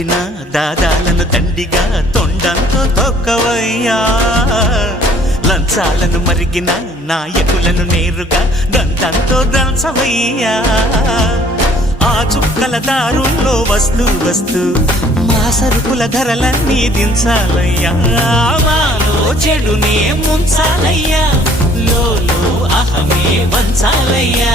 అడిగిన దాదాలను దండిగా తొండంతో తొక్కవయ్యా లంచాలను మరిగిన నాయకులను నేరుగా దండంతో దంచవయ్యా ఆ చుక్కల దారుల్లో వస్తూ వస్తూ మా సరుకుల ధరలన్నీ దించాలయ్యా మాలో చెడునే ముంచాలయ్యా లోలో అహమే వంచాలయ్యా